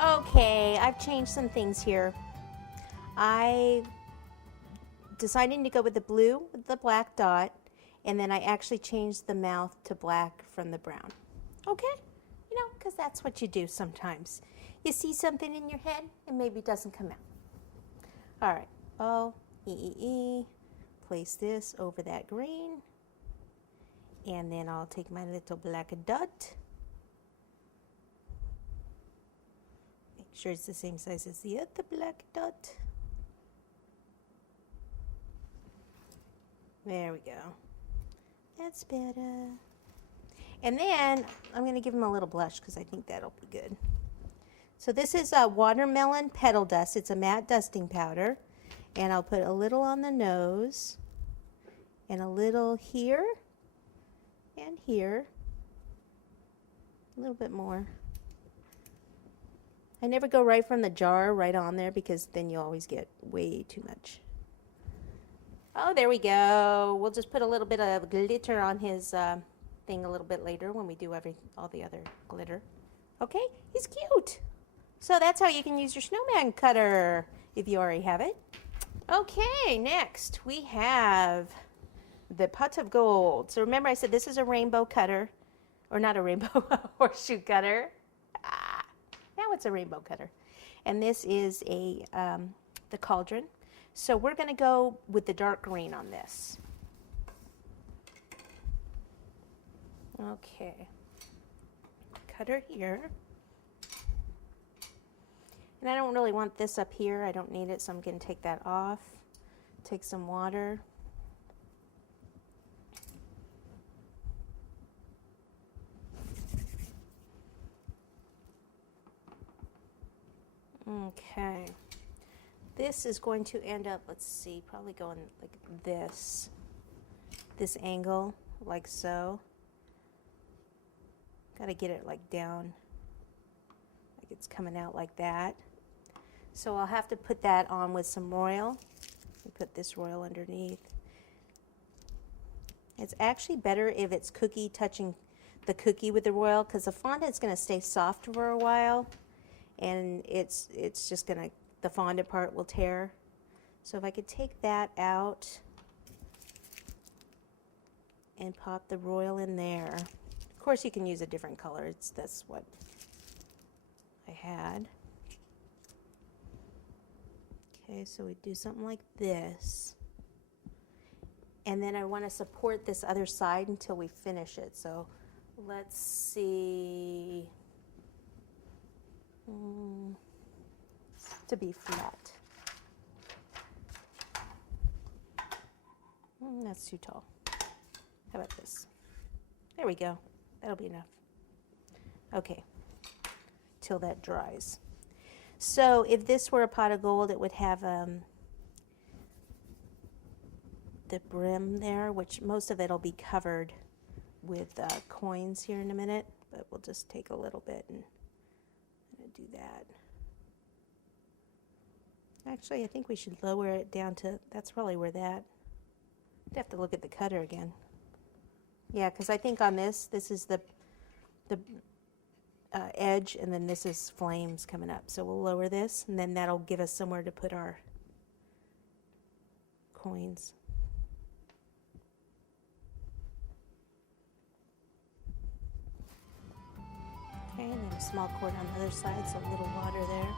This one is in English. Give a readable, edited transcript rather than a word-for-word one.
Okay, I've changed some things here. I decided to go with the blue with the black dot, and then I actually changed the mouth to black from the brown. Okay? You know, because that's what you do sometimes. You see something in your head and maybe it doesn't come out. All right. O, E, E, E. Place this over that green. And then I'll take my little black dot. Make sure it's the same size as the other black dot. There we go. That's better. And then I'm going to give him a little blush because I think that'll be good. So this is a watermelon petal dust. It's a matte dusting powder. And I'll put a little on the nose and a little here and here. A little bit more. I never go right from the jar right on there because then you always get way too much. Oh, there we go. We'll just put a little bit of glitter on his thing a little bit later when we do all the other glitter. Okay, he's cute. So that's how you can use your snowman cutter if you already have it. Okay, next we have the pot of gold. So remember I said this is a rainbow cutter, or not a rainbow, a horseshoe cutter. Now it's a rainbow cutter. And this is the cauldron. So we're going to go with the dark green on this. Okay. Cutter here. And I don't really want this up here. I don't need it, so I'm going to take that off. Take some water. Okay. This is going to end up, let's see, probably going like this angle, like so. Got to get it like down, like it's coming out like that. So I'll have to put that on with some royal. Put this royal underneath. It's actually better if it's cookie touching the cookie with the royal, because the fondant's going to stay soft for a while, and it's just going to, the fondant part will tear. So if I could take that out and pop the royal in there. Of course you can use a different color. That's what I had. Okay, so we do something like this. And then I want to support this other side until we finish it. So let's see. To be flat. That's too tall. How about this? There we go. That'll be enough. Okay. Till that dries. So if this were a pot of gold, it would have the brim there, which most of it will be covered with coins here in a minute, but we'll just take a little bit and do that. Actually, I think we should lower it down to, that's probably where that, I'd have to look at the cutter again. Yeah, because I think on this is the edge, and then this is flames coming up. So we'll lower this, and then that'll give us somewhere to put our coins. Okay, and then a small cord on the other side, so a little water there.